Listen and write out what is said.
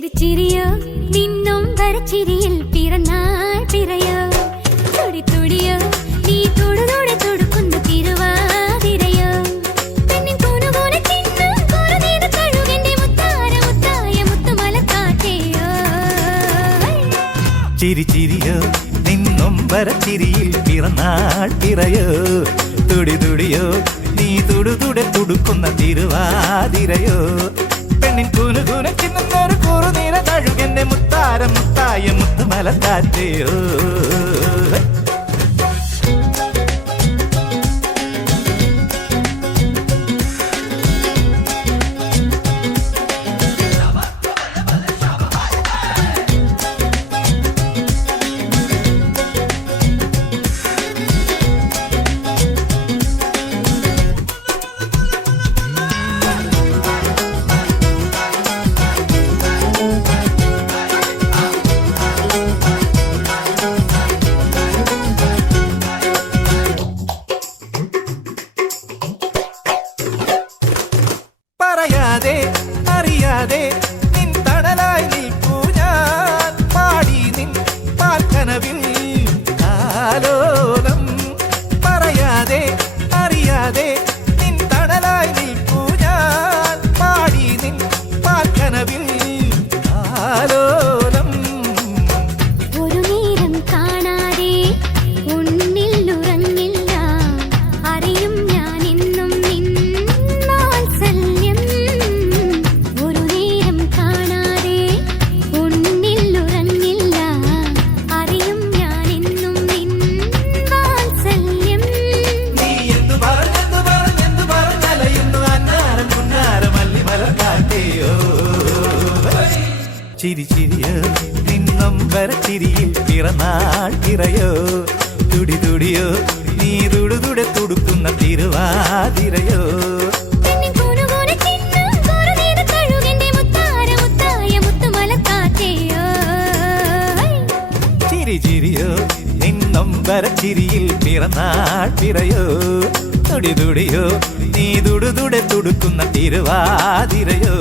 ചിരിച്ചിരിയോ നിന്നും വരച്ചിരിയിൽ പിറന്നാൾ പിറയോ തുടി തുടിയോ നീ തൊടുതോടെ തൊടുക്കുന്ന തിരുവാതിരയോ പെണ്ണിൻ കൂനുകൂടെ ചിന്നും കുറുനീത കഴുകന്റെ മുത്താര മുത്തായ മുത്തുമലക്കാറ്റയോ ചിരിച്ചിരിയോ നിന്നും വരച്ചിരിയിൽ പിറന്നാൾ പിറയോ തുടി തുടിയോ നീ തൊടുതോടെ തൊടുക്കുന്ന തിരുവാതിരയോ പെണ്ണിൻ കൂനുകൂടെ ചിന്നും കുറുനീത കഴുകന്റെ മുത്താര മുത്തായ മുത്തുമലക്കാറ്റയോ പറയാതെ അറിയാതെ നിൻ തണലായി നിൽപ്പൂ ഞാൻ പാടി നിൻ പാൽക്കനവിൽ കാലോലം പറയാതെ അറിയാതെ നിൻ തണലായി നിൽപ്പൂ ഞാൻ പാടി നിൻ പാൽക്കനവിൽ കാലോലം ഒരു നേരം കാണാതെ ഉന്നിൽ ഉറങ്ങില്ല അറിയും ഞാൻ എന്നും നിൻ വാത്സല്യം ഒരു നേരം കാണാതെ ഉന്നിൽ ഉറങ്ങില്ല അറിയും ഞാൻ എന്നും നിൻ വാത്സല്യം നീ എന്തു പറഞ്ഞലയുന്നു അന്നാരം പുന്നാരം അല്ലിമലക്കാറ്റയോ ചിരിച്ചിരിയോ നിന്നും വരച്ചിരിയിൽ പിറന്നാൾ പിറയോ തുടി തുടിയോ നീ തുടുതുടെ തുടുക്കുന്ന തിരുവാതിരയോ പെണ്ണിൻ കൂനുകൂടെ ചിന്നും കുറുനീത കഴുകന്റെ മുത്താര മുത്തായ മുത്തുമലക്കാറ്റയോ ചിരിച്ചിരിയോ നിന്നും വരച്ചിരിയിൽ പിറന്നാൾ പിറയോ തുടി തുടിയോ നീ തുടുതുടെ തുടുക്കുന്ന തിരുവാതിരയോ